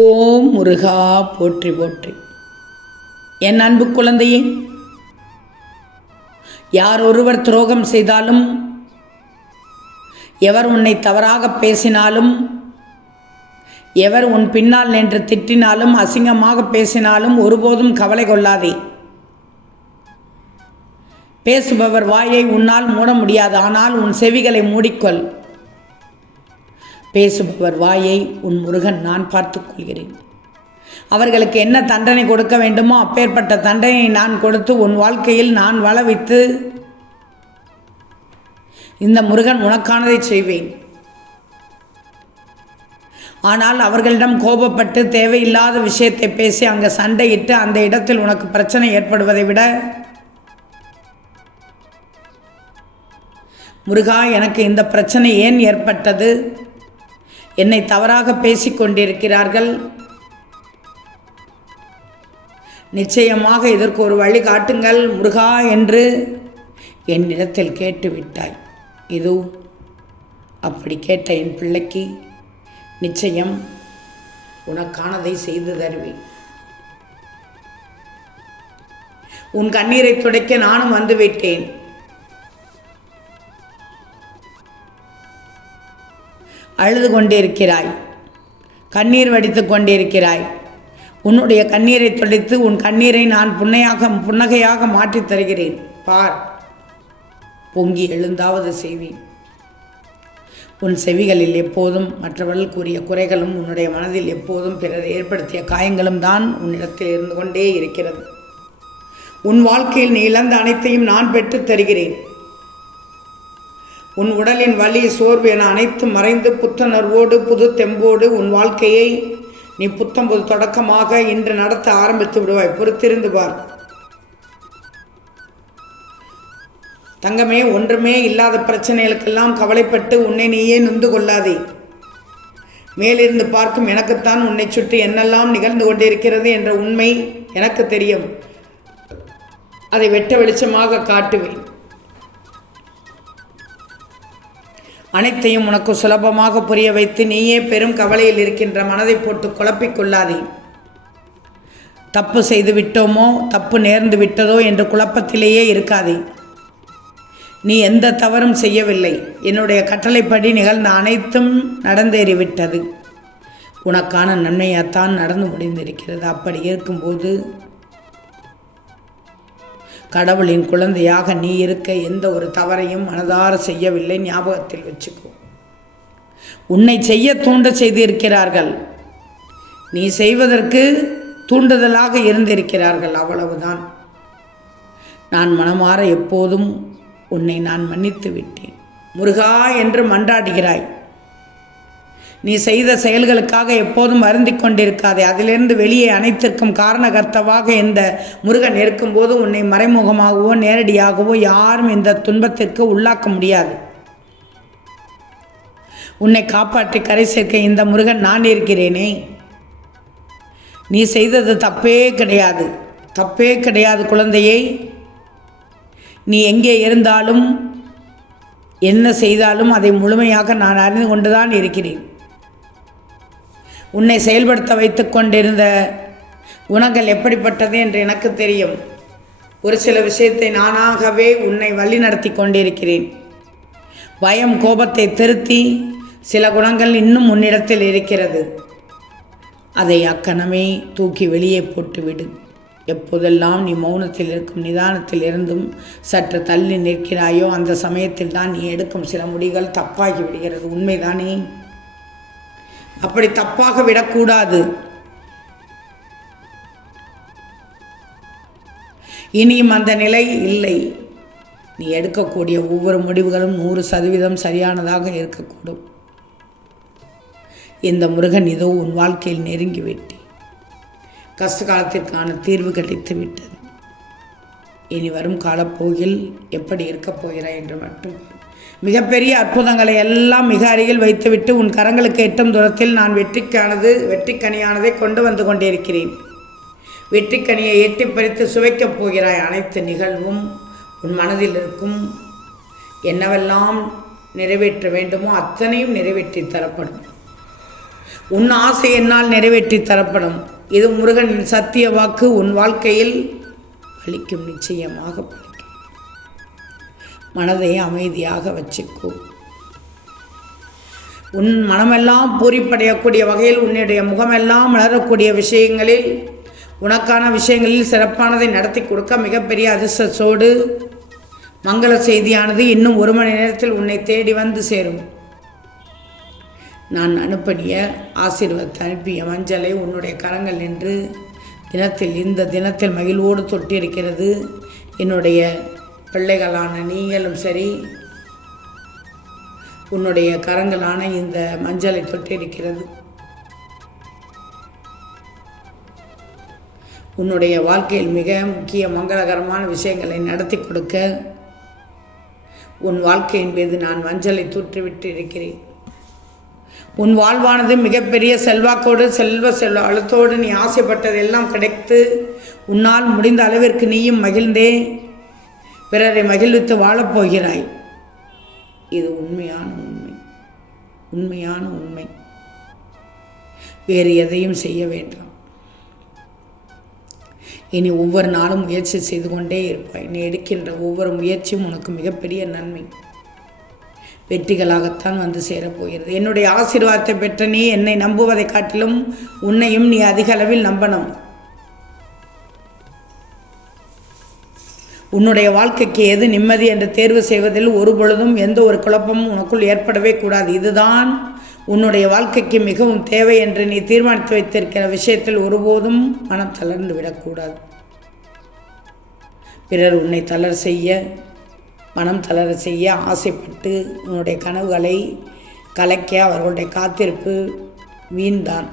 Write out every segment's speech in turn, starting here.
ஓம் முருகா போற்றி போற்றி. என் அன்பு குழந்தையே யார் ஒருவர் துரோகம் செய்தாலும் எவர் உன்னை தவறாக பேசினாலும் எவர் உன் பின்னால் நின்று திட்டினாலும் அசிங்கமாக பேசினாலும் ஒருபோதும் கவலை கொள்ளாதே. பேசுபவர் வாயை உன்னால் மூட முடியாது ஆனால் உன் செவிகளை மூடிக்கொள். பேசுபவர் வாயை உன் முருகன் நான் பார்த்துக் கொள்கிறேன். அவர்களுக்கு என்ன தண்டனை கொடுக்க வேண்டுமோ அப்பேற்பட்ட தண்டனை நான் கொடுத்து உன் வாழ்க்கையில் நான் வளவித்து வைத்து இந்த முருகன் உனக்கானதை செய்வேன். ஆனால் அவர்களிடம் கோபப்பட்டு தேவையில்லாத விஷயத்தை பேசி அங்கே சண்டையிட்டு அந்த இடத்தில் உனக்கு பிரச்சனை ஏற்படுவதை விட முருகா எனக்கு இந்த பிரச்சனை ஏன் ஏற்பட்டது? என்னை தவறாக பேசிக் கொண்டிருக்கிறார்கள் நிச்சயமாக இதற்கு ஒரு வழி காட்டுங்கள் முருகா என்று என்னிடத்தில் கேட்டுவிட்டாய். இதோ அப்படி கேட்ட என் பிள்ளைக்கு நிச்சயம் உனக்கானதை செய்து தருவேன். உன் கண்ணீரை துடைக்க நானும் வந்துவிட்டேன் அழுது கொண்டிருக்கிறாய் கண்ணீர் வடித்து கொண்டிருக்கிறாய் உன்னுடைய கண்ணீரை துடைத்து உன் கண்ணீரை நான் புன்னையாக புன்னகையாக மாற்றித் தருகிறேன். பார். பொங்கி எழுந்தாவது செய்வேன். உன் செவிகளில் எப்போதும் மற்றவர்கள் கூறிய குறைகளும் உன்னுடைய மனதில் எப்போதும் பிறர் ஏற்படுத்திய காயங்களும் தான் உன்னிடத்தில் இருந்து கொண்டே இருக்கிறது. உன் வாழ்க்கையில் நீ இழந்த அனைத்தையும் நான் பெற்றுத் தருகிறேன். உன் உடலின் வலி சோர்வு என அனைத்தும் மறைந்து புத்துணர்வோடு புது தெம்போடு உன் வாழ்க்கையை நீ புத்தம்பது தொடக்கமாக இன்று நடத்த ஆரம்பித்து விடுவாய். பொறுத்திருந்து பார். தங்கமே ஒன்றுமே இல்லாத பிரச்சனைகளுக்கெல்லாம் கவலைப்பட்டு உன்னை நீயே நொந்து கொள்ளாதே. மேலிருந்து பார்க்கும் எனக்குத்தான் உன்னை சுற்றி என்னெல்லாம் நிகழ்ந்து கொண்டிருக்கிறது என்ற உண்மை எனக்கு தெரியும். அதை வெட்ட வெளிச்சமாக காட்டுவேன். அனைத்தையும் உனக்கு சுலபமாக புரிய வைத்து நீயே பெரும் கவலையில் இருக்கின்ற மனதை போட்டு குழப்பிக்கொள்ளாதே தப்பு செய்து விட்டோமோ தப்பு நேர்ந்து விட்டதோ என்ற குழப்பத்திலேயே இருக்காதே. நீ எந்த தவறும் செய்யவில்லை. என்னுடைய கட்டளைப்படி நிகழ்ந்த அனைத்தும் நடந்தேறிவிட்டது உனக்கான நன்மையாத்தான் நடந்து முடிந்திருக்கிறது. அப்படி இருக்கும்போது கடவுளின் குழந்தையாக நீ இருக்க எந்த ஒரு தவறையும் மனதார செய்யவில்லை. ஞாபகத்தில் வச்சுக்கோ. உன்னை செய்ய தூண்ட செய்திருக்கிறார்கள். நீ செய்வதற்கு தூண்டுதலாக இருந்திருக்கிறார்கள். அவ்வளவுதான். நான் மனமாற எப்போதும் உன்னை நான் மன்னித்து விட்டேன். முருகா என்று மன்றாடுகிறாய். நீ செய்த செயல்களுக்காக எப்போதும் வருந்தி கொண்டிருக்காதே. அதிலிருந்து வெளியே அனைத்திற்கும் காரணகர்த்தவாக இந்த முருகன் இருக்கும்போது உன்னை மறைமுகமாகவோ நேரடியாகவோ யாரும் இந்த துன்பத்திற்கு உள்ளாக்க முடியாது. உன்னை காப்பாற்றி கரை சேர்க்க இந்த முருகன் நான் இருக்கிறேனே. நீ செய்தது தப்பே கிடையாது. தப்பே கிடையாது குழந்தையை. நீ எங்கே இருந்தாலும் என்ன செய்தாலும் அதை முழுமையாக நான் அறிந்து கொண்டுதான் இருக்கிறேன். உன்னை செயல்படுத்த வைத்து கொண்டிருந்த குணங்கள் எப்படிப்பட்டது என்று எனக்கு தெரியும். ஒரு சில விஷயத்தை நானாகவே உன்னை வழிநடத்தி கொண்டிருக்கிறேன். பயம் கோபத்தை திருத்தி சில குணங்கள் இன்னும் உன்னிடத்தில் இருக்கிறது. அதை அக்கணமே தூக்கி வெளியே போட்டுவிடு. எப்போதெல்லாம் நீ மௌனத்தில் இருக்கும் நிதானத்தில் இருந்தும் சற்று தள்ளி நிற்கிறாயோ அந்த சமயத்தில் தான் நீ எடுக்கும் சில முடிகள் தப்பாகி விடுகிறது. உண்மைதானே? அப்படி தப்பாக விடக்கூடாது. இனியும் அந்த நிலை இல்லை. நீ எடுக்கக்கூடிய ஒவ்வொரு முடிவுகளும் நூறு சதவீதம் சரியானதாக இருக்கக்கூடும். இந்த முருகன் இதோ உன் வாழ்க்கையில் நெருங்கிவிட்டு கஷ்ட காலத்திற்கான தீர்வு கிடைத்து விட்டது. இனி வரும் காலப்போகில் எப்படி இருக்கப் போகிறாய் என்று மட்டும் மிகப்பெரிய அற்புதங்களை எல்லாம் மிக அருகில் வைத்துவிட்டு உன் கரங்களுக்கு எட்டும் தூரத்தில் நான் வெற்றிக்கானது வெற்றிக்கனியானதை கொண்டு வந்து கொண்டிருக்கிறேன். வெற்றிக்கனியை எட்டி பறித்து சுவைக்கப் போகிறாய் அனைத்து நிகழ்வும் உன் மனதில் இருக்கும். என்னவெல்லாம் நிறைவேற்ற வேண்டுமோ அத்தனையும் நிறைவேற்றி தரப்படும். உன் ஆசை என்னால் நிறைவேற்றி தரப்படும். இது முருகனின் சத்திய வாக்கு உன் வாழ்க்கையில் அளிக்கும் நிச்சயமாக பலிக்கும் மனதை அமைதியாக வச்சுக்கோ. உன் மனமெல்லாம் பூரிப்படையக்கூடிய வகையில் உன்னுடைய முகமெல்லாம் மலரக்கூடிய விஷயங்களில் உனக்கான விஷயங்களில் சிறப்பானதை நடத்தி கொடுக்க மிகப்பெரிய அதிர்ஷ்டத்தோடு மங்கள செய்தியானது இன்னும் ஒரு மணி நேரத்தில் உன்னை தேடி வந்து சேரும். நான் அனுப்பிய ஆசீர்வாதத்தை அனுப்பிய மஞ்சளை உன்னுடைய கரங்கள் நின்று தினத்தில் இந்த தினத்தில் மகிழ்வோடு தொட்டிருக்கிறது. என்னுடைய பிள்ளைகளான நீங்களும் சரி உன்னுடைய கரங்களான இந்த மஞ்சளை தொட்டிருக்கிறது. உன்னுடைய வாழ்க்கையில் மிக முக்கிய மங்களகரமான விஷயங்களை நடத்தி கொடுக்க உன் வாழ்க்கையின் மீது நான் மஞ்சளை தூற்றிவிட்டு இருக்கிறேன் உன் வாழ்வானது மிகப்பெரிய செல்வாக்கோடு செல்வ செல்வ அழுத்தோடு நீ ஆசைப்பட்டதெல்லாம் கிடைத்து உன்னால் முடிந்த அளவிற்கு நீயும் மகிழ்ந்தே பிறரை மகிழ்வித்து வாழப்போகிறாய் இது உண்மையான உண்மை. உண்மையான உண்மை. வேறு எதையும் செய்ய வேண்டாம். இனி ஒவ்வொரு நாளும் முயற்சி செய்து கொண்டே இருப்பாய். நீ எடுக்கின்ற ஒவ்வொரு முயற்சியும் உனக்கு மிகப்பெரிய நன்மை. வெற்றிகளாகத்தான் வந்து சேரப்போகிறது. என்னுடைய ஆசீர்வாதத்தை பெற்ற நீ என்னை நம்புவதை காட்டிலும் உன்னையும் நீ அதிக அளவில் நம்பணும். உன்னுடைய வாழ்க்கைக்கு எது நிம்மதி என்று தேர்வு செய்வதில் ஒரு பொழுதும் எந்த ஒரு குழப்பமும் உனக்குள் ஏற்படவே கூடாது. இதுதான் உன்னுடைய வாழ்க்கைக்கு மிகவும் தேவை என்று நீ தீர்மானித்து வைத்திருக்கிற விஷயத்தில் ஒருபோதும் மனம் தளர்ந்து விடக்கூடாது. பிறர் உன்னை தளர செய்ய மனம் தளர செய்ய ஆசைப்பட்டு உன்னுடைய கனவுகளை கலைக்க அவர்களுடைய காத்திருப்பு வீண்தான்.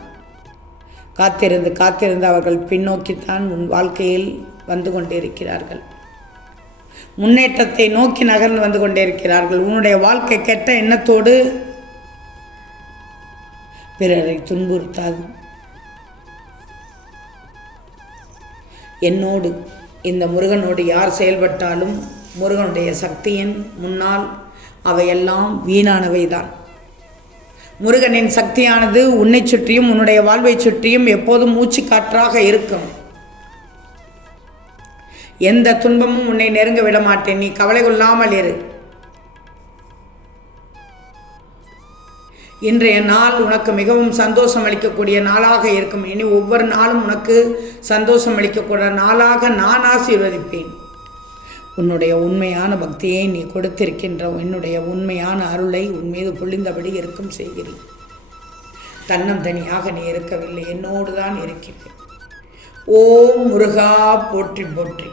காத்திருந்து காத்திருந்து அவர்கள் பின்னோக்கித்தான் உன் வாழ்க்கையில் வந்து கொண்டிருக்கிறார்கள். முன்னேற்றத்தை நோக்கி நகர்ந்து வந்து கொண்டிருக்கிறார்கள் உன்னுடைய வாழ்க்கை கெட்ட எண்ணத்தோடு பிறரை துன்புறுத்தாது. என்னோடு இந்த முருகனோடு யார் செயல்பட்டாலும் முருகனுடைய சக்தியின் முன்னால் அவையெல்லாம் வீணானவை தான் முருகனின் சக்தியானது உன்னை சுற்றியும் உன்னுடைய வாழ்வை சுற்றியும் எப்போதும் மூச்சு காற்றாக இருக்கும். எந்த துன்பமும் உன்னை நெருங்க விட மாட்டேன். நீ கவலை கொள்ளாமல் இரு. இன்றைய நாள் உனக்கு மிகவும் சந்தோஷம் அளிக்கக்கூடிய நாளாக இருக்கும். இனி ஒவ்வொரு நாளும் உனக்கு சந்தோஷம் அளிக்கக்கூடிய நாளாக நான் ஆசீர்வதிப்பேன். உன்னுடைய உண்மையான பக்தியை நீ கொடுத்திருக்கின்ற என்னுடைய உண்மையான அருளை உன் மீது பொழிந்தபடி இருக்கும் செய்கிறேன். தன்னம் தனியாக நீ இருக்கவில்லை. என்னோடு தான் இருக்கிறேன். ஓம் முருகா போற்றி போற்றி.